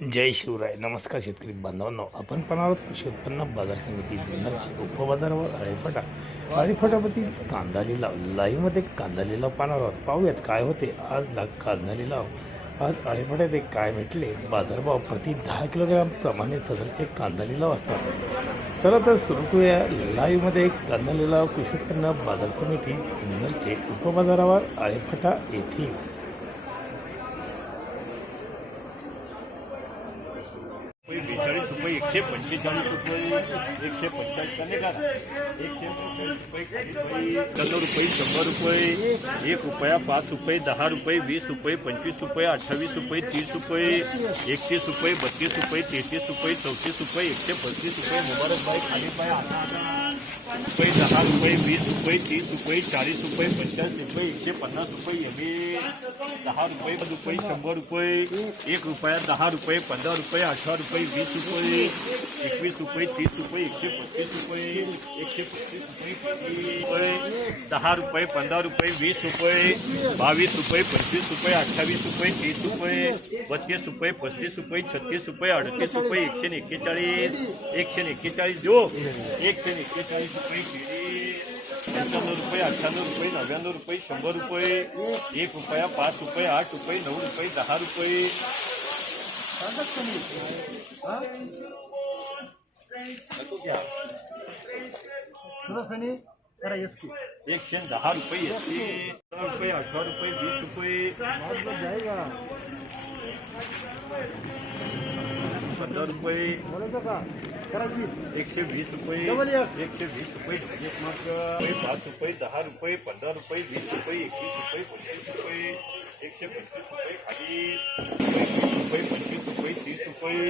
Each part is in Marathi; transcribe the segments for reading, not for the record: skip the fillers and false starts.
जय शिवराय. नमस्कार शेतकरी बांधवांनो, आपण पाहणार आहोत कृषी उत्पन्न बाजार समिती जुन्नरची उपबाजारावर अळीफटावरती कांदा लिलाव. लाईव्हमध्ये कांदा लिलाव पाहणार आहोत. पाहूयात काय होते आज कांदा लिलाव. आज अळीफटात एक काय भेटले बाजारभाव प्रति 10 किलोग्राम प्रमाणे सदरचे कांदा लिलाव असतात. चला तर सुरू करूया लाईव्हमध्ये एक कांदा लिलाव कृषी उत्पन्न बाजार समिती जुन्नरचे उपबाजारावर अळीफटा येथील. 42 रुपये 145 रुपये 145 का निघाला 145 रुपये 100 रुपये 1 रुपया 5 रुपये 10 रुपये 20 रुपये 25 रुपये 28 रुपये 30 रुपये 31 रुपये 32 रुपये 33 रुपये 34 रुपये 135 रुपये मुबारक भाई खाली पाय रुपये 10 रुपये 20 रुपये 30 रुपये 40 रुपये 50 रुपये 150 रुपये एम 10 रुपये 100 रुपये 1 रुपया 10 रुपये 15 रुपये 18 रुपये 20 रुपये 21 रुपये 30 रुपये 135 रुपये 135 रुपये 10 रुपये 15 रुपये 20 रुपये 22 रुपये 25 रुपये 28 रुपये 30 रुपये 32 रुपये 35 रुपये 36 रुपये 38 रुपये 141 जो 141 रुपये 95 रुपये 98 रुपये 99 रुपये 100 रुपये 1 रुपया 5 रुपये 8 रुपये 9 रुपये 10 रुपये 110 रुपये 17 रुपये 18 रुपये 20 रुपये 15 रुपये 120 रुपये 120 रुपये 5 रुपये 10 रुपये 15 रुपये 20 रुपये 21 रुपये 25 रुपये 125 रुपये खाली 25 रुपये 30 रुपये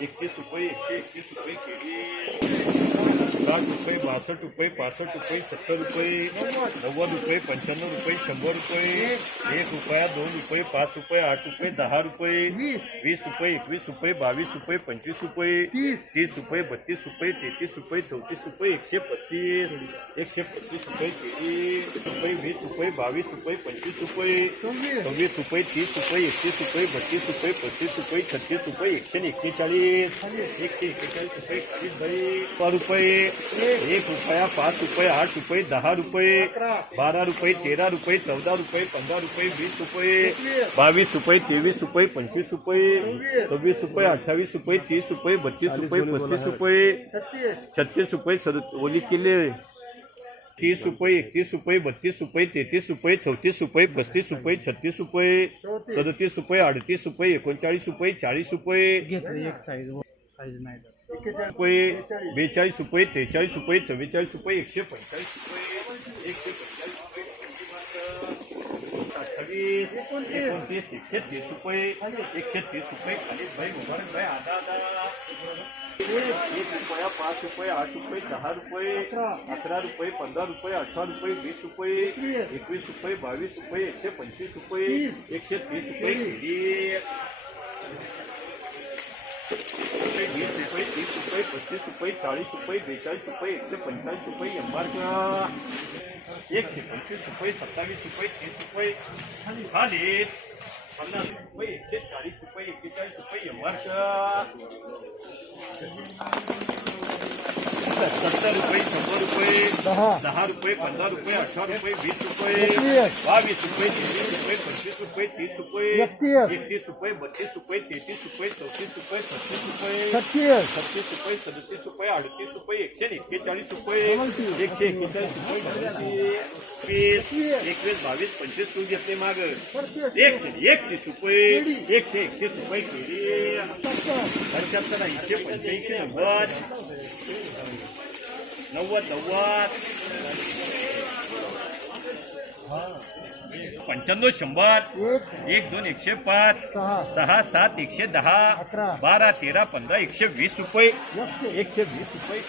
31 रुपये 121 रुपये केली 60 रुपये 62 रुपये 65 रुपये 70 रुपये 90 रुपये 95 रुपये 100 रुपये 1 रुपया 2 रुपये 5 रुपये 8 रुपये 10 रुपये 20 रुपये 21 रुपये 22 रुपये 25 रुपये 30 रुपये 32 रुपये 33 रुपये 34 रुपये 135 रुपये 20 रुपये 22 रुपये 25 रुपये 26 रुपये 30 रुपये 31 रुपये 32 रुपये 35 रुपये 36 रुपये 141 रुपये 40 रुपये 1 रुपया 5 रुपये 8 रुपये 10 रुपये 12 रुपये 13 रुपये 14 रुपये 15 रुपये 20 रुपये 22 रुपये 23 रुपये 25 रुपये 26 रुपये 28 रुपये 30 रुपये 32 रुपये 35 रुपये 36 रुपये ओली केले 30 रुपये 31 रुपये 32 रुपये 33 रुपये 34 रुपये 35 रुपये 36 रुपये 37 रुपये 38 रुपये 39 रुपये 40 रुपये रुपये 42 रुपये 43 रुपये 44 रुपये 145 रुपये 29 130 रुपये 130 रुपये खाली भाई मुबारक भाई आधा 1 रुपया 5 रुपये 8 रुपये 10 रुपये 11 रुपये 15 रुपये 18 रुपये 20 रुपये 21 रुपये 22 रुपये 125 रुपये 130 रुपये 20 रुपये 30 रुपये 35 रुपये 40 रुपये 42 रुपये 145 रुपये एमआरपी 125 रुपये 27 रुपये 30 रुपये खाली 50 रुपये 140 रुपये 41 रुपये एमआरपी 70 रुपये 100 रुपये 10 रुपये 15 रुपये 18 रुपये 20 रुपये 22 रुपये 23 रुपये 25 रुपये 30 रुपये 31 रुपये 32 रुपये 33 रुपये 34 रुपये 36 रुपये 36 रुपये 37 रुपये 38 रुपये 141 रुपये 141 रुपये 21 22 25 तू घेतले माग 131 रुपये 131 रुपये केली 75 185 90 95 100 1 2 105 6 7 110 12 13 15 120 रुपये 120 रुपये